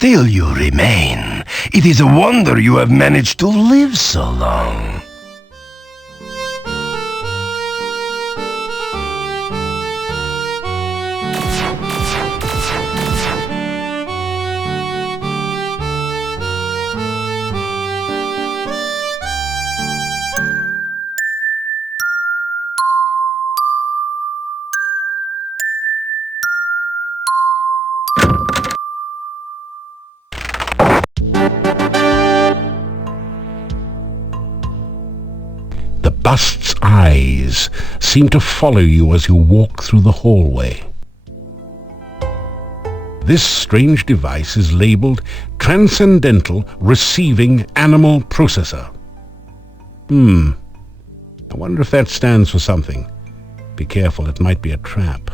still you remain. It is a wonder you have managed to live so long. The bust's eyes seem to follow you as you walk through the hallway. This strange device is labeled Transcendental Receiving Animal Processor. I wonder if that stands for something. Be careful, it might be a trap.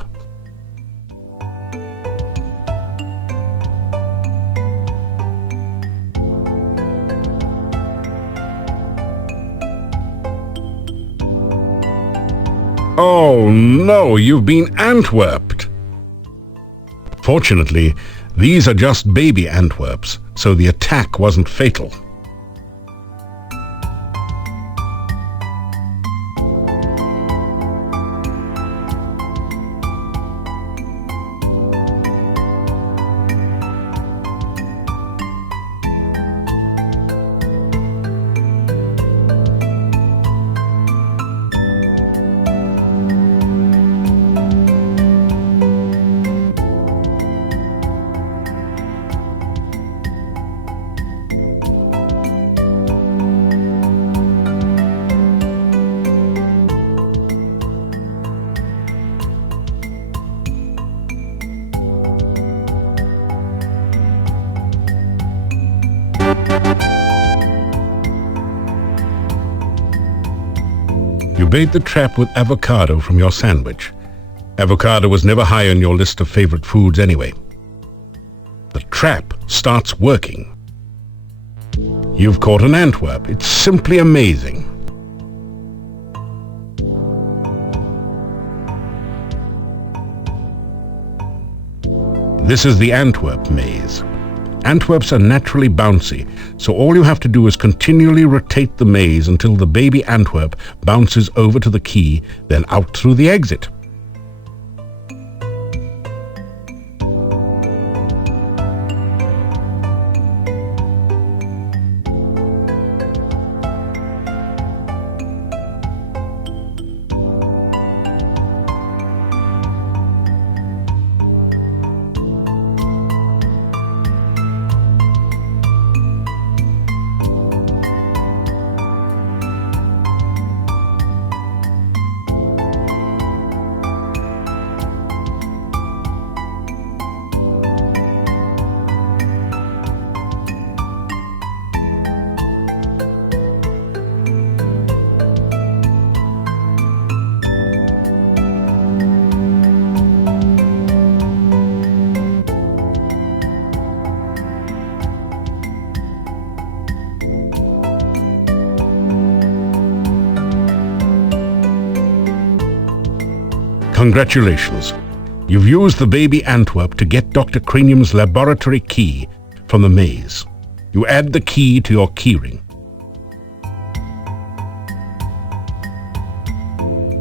Oh no, you've been Antwerped! Fortunately, these are just baby Antwerps, so the attack wasn't fatal. You bait the trap with avocado from your sandwich. Avocado was never high on your list of favorite foods anyway. The trap starts working. You've caught an Antwerp. It's simply amazing. This is the Antwerp maze. Antwerps are naturally bouncy, so all you have to do is continually rotate the maze until the baby Antwerp bounces over to the key, then out through the exit. Congratulations. You've used the baby Antwerp to get Dr. Cranium's laboratory key from the maze. You add the key to your keyring.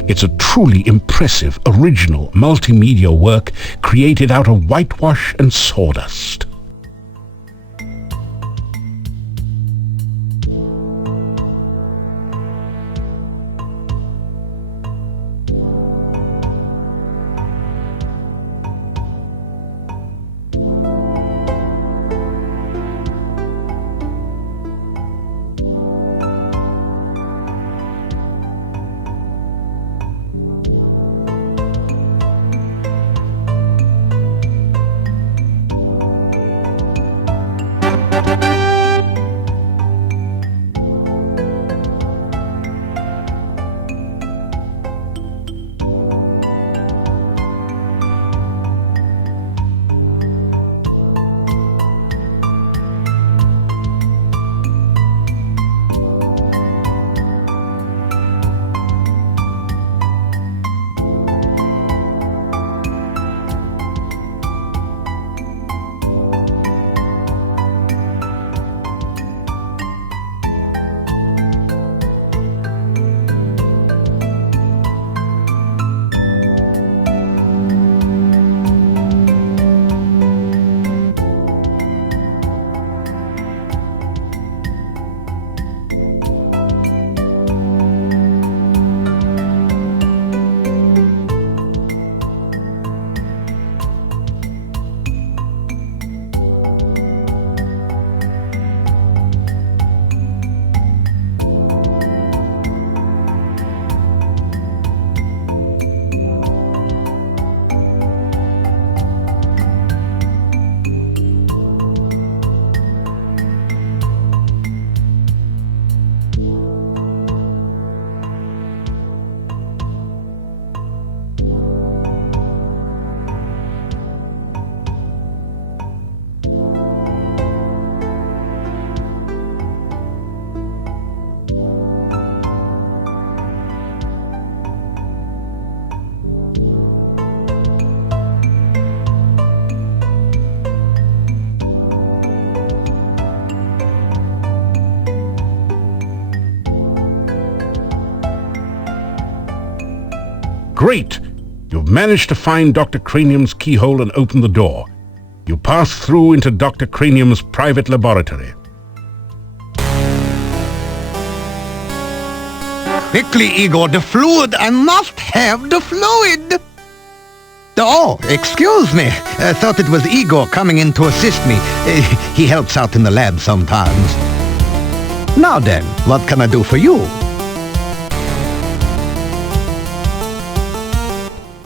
It's a truly impressive, original, multimedia work created out of whitewash and sawdust. Great! You've managed to find Dr. Cranium's keyhole and open the door. You pass through into Dr. Cranium's private laboratory. Quickly, Igor, the fluid! I must have the fluid! Oh, excuse me. I thought it was Igor coming in to assist me. He helps out in the lab sometimes. Now then, what can I do for you?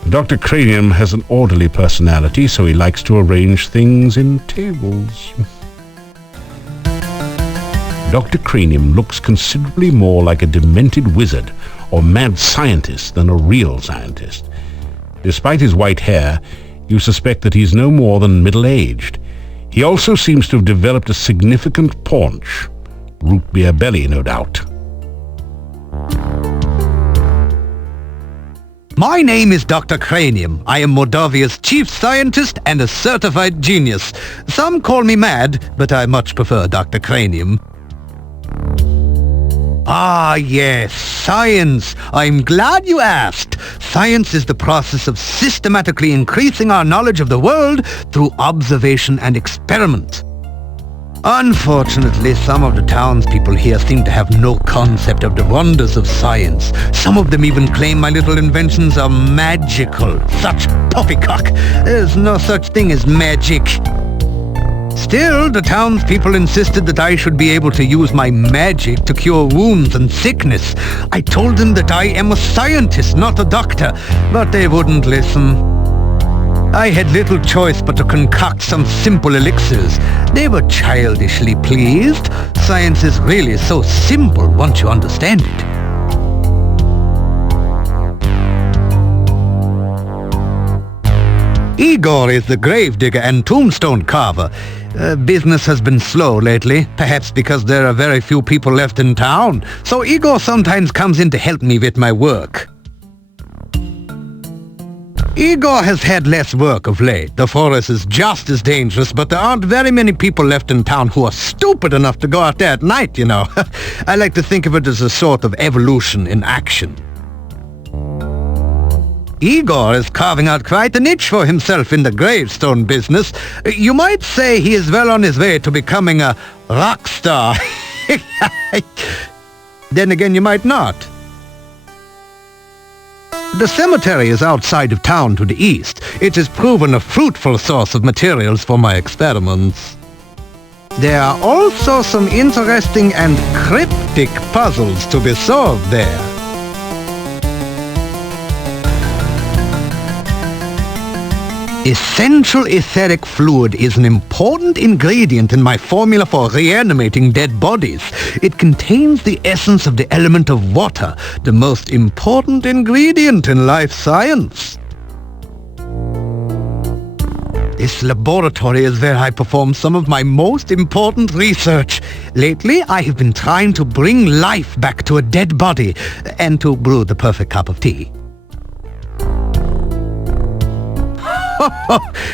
Dr. Cranium has an orderly personality, so he likes to arrange things in tables. Dr. Cranium looks considerably more like a demented wizard or mad scientist than a real scientist. Despite his white hair, you suspect that he's no more than middle-aged. He also seems to have developed a significant paunch. Root beer belly, no doubt. My name is Dr. Cranium. I am Moldavia's chief scientist and a certified genius. Some call me mad, but I much prefer Dr. Cranium. Ah, yes, science. I'm glad you asked. Science is the process of systematically increasing our knowledge of the world through observation and experiment. Unfortunately, some of the townspeople here seem to have no concept of the wonders of science. Some of them even claim my little inventions are magical. Such poppycock. There's no such thing as magic. Still, the townspeople insisted that I should be able to use my magic to cure wounds and sickness. I told them that I am a scientist, not a doctor, but they wouldn't listen. I had little choice but to concoct some simple elixirs. They were childishly pleased. Science is really so simple once you understand it. Igor is the gravedigger and tombstone carver. Business has been slow lately, perhaps because there are very few people left in town. So Igor sometimes comes in to help me with my work. Igor has had less work of late. The forest is just as dangerous, but there aren't very many people left in town who are stupid enough to go out there at night, you know. I like to think of it as a sort of evolution in action. Igor is carving out quite a niche for himself in the gravestone business. You might say he is well on his way to becoming a rock star. Then again, you might not. The cemetery is outside of town to the east. It has proven a fruitful source of materials for my experiments. There are also some interesting and cryptic puzzles to be solved there. Essential etheric fluid is an important ingredient in my formula for reanimating dead bodies. It contains the essence of the element of water, the most important ingredient in life science. This laboratory is where I perform some of my most important research. Lately, I have been trying to bring life back to a dead body and to brew the perfect cup of tea.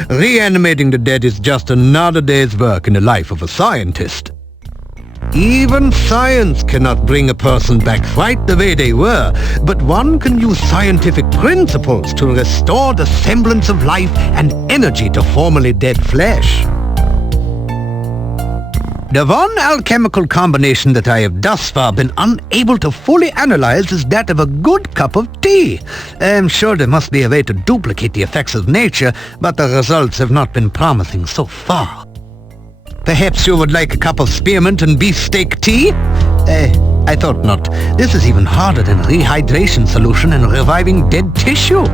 Reanimating the dead is just another day's work in the life of a scientist. Even science cannot bring a person back right the way they were, but one can use scientific principles to restore the semblance of life and energy to formerly dead flesh. The one alchemical combination that I have thus far been unable to fully analyze is that of a good cup of tea. I'm sure there must be a way to duplicate the effects of nature, but the results have not been promising so far. Perhaps you would like a cup of spearmint and beefsteak tea? I thought not. This is even harder than rehydration solution and reviving dead tissue.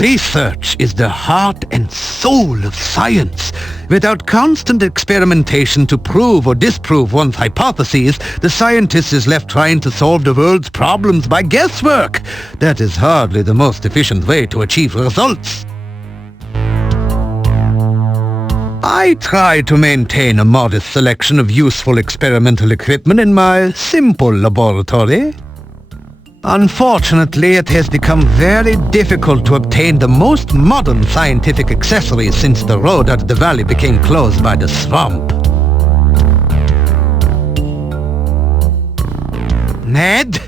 Research is the heart and soul of science. Without constant experimentation to prove or disprove one's hypotheses, the scientist is left trying to solve the world's problems by guesswork. That is hardly the most efficient way to achieve results. I try to maintain a modest selection of useful experimental equipment in my simple laboratory. Unfortunately, it has become very difficult to obtain the most modern scientific accessories since the road out of the valley became closed by the swamp. Ned?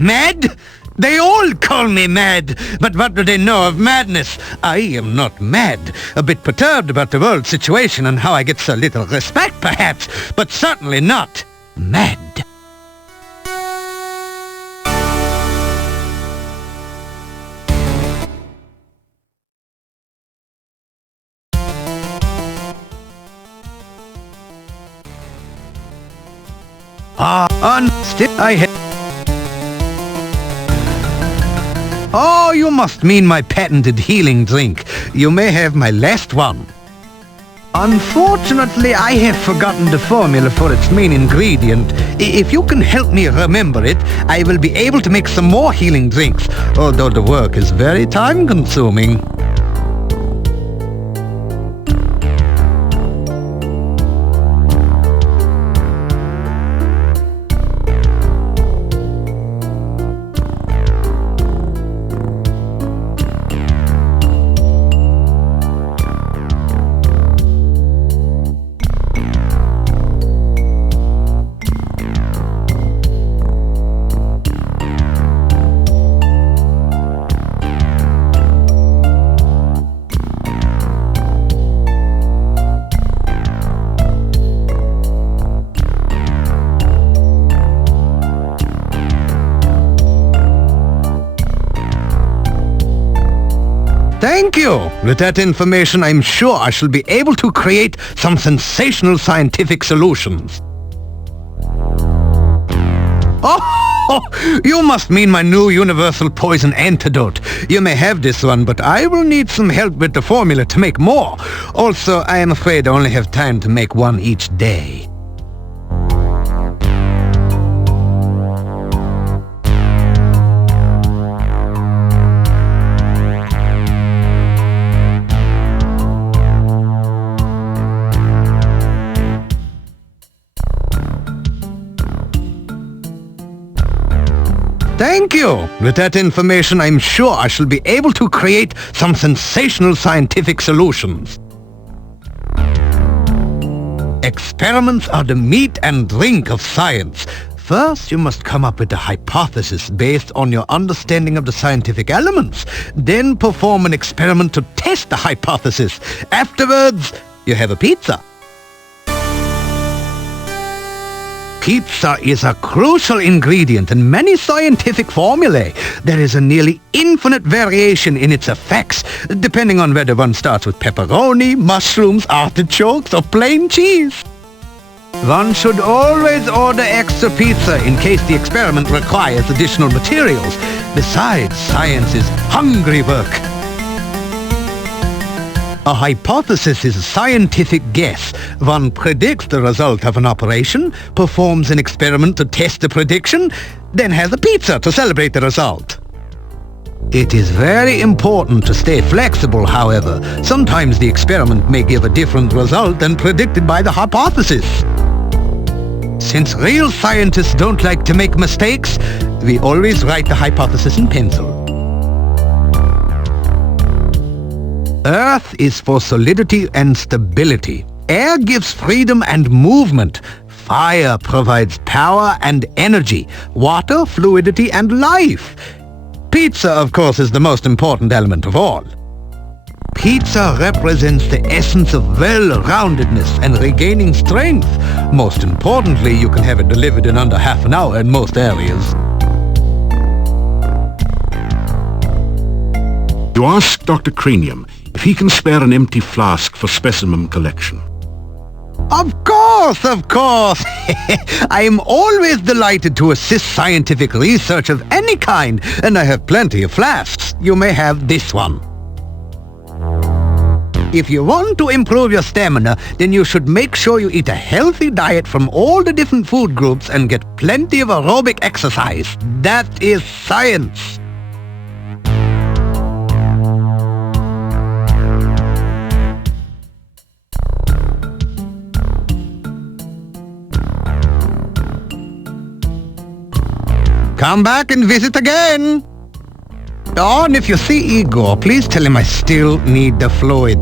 Ned? They all call me mad, but what do they know of madness? I am not mad. A bit perturbed about the world situation and how I get so little respect, perhaps, but certainly not mad. Oh, you must mean my patented healing drink. You may have my last one. Unfortunately, I have forgotten the formula for its main ingredient. If you can help me remember it, I will be able to make some more healing drinks, although the work is very time-consuming. Thank you. With that information, I'm sure I shall be able to create some sensational scientific solutions. Oh, you must mean my new universal poison antidote. You may have this one, but I will need some help with the formula to make more. Also, I am afraid I only have time to make one each day. Thank you. With that information, I'm sure I shall be able to create some sensational scientific solutions. Experiments are the meat and drink of science. First, you must come up with a hypothesis based on your understanding of the scientific elements. Then perform an experiment to test the hypothesis. Afterwards, you have a pizza. Pizza is a crucial ingredient in many scientific formulae. There is a nearly infinite variation in its effects, depending on whether one starts with pepperoni, mushrooms, artichokes, or plain cheese. One should always order extra pizza in case the experiment requires additional materials. Besides, science is hungry work. A hypothesis is a scientific guess. One predicts the result of an operation, performs an experiment to test the prediction, then has a pizza to celebrate the result. It is very important to stay flexible, however. Sometimes the experiment may give a different result than predicted by the hypothesis. Since real scientists don't like to make mistakes, we always write the hypothesis in pencil. Earth is for solidity and stability. Air gives freedom and movement. Fire provides power and energy. Water, fluidity and life. Pizza, of course, is the most important element of all. Pizza represents the essence of well-roundedness and regaining strength. Most importantly, you can have it delivered in under half an hour in most areas. You ask Dr. Cranium if he can spare an empty flask for specimen collection. Of course, of course. I am always delighted to assist scientific research of any kind, and I have plenty of flasks. You may have this one. If you want to improve your stamina, then you should make sure you eat a healthy diet from all the different food groups and get plenty of aerobic exercise. That is science. Come back and visit again. Oh, and if you see Igor, please tell him I still need the fluid.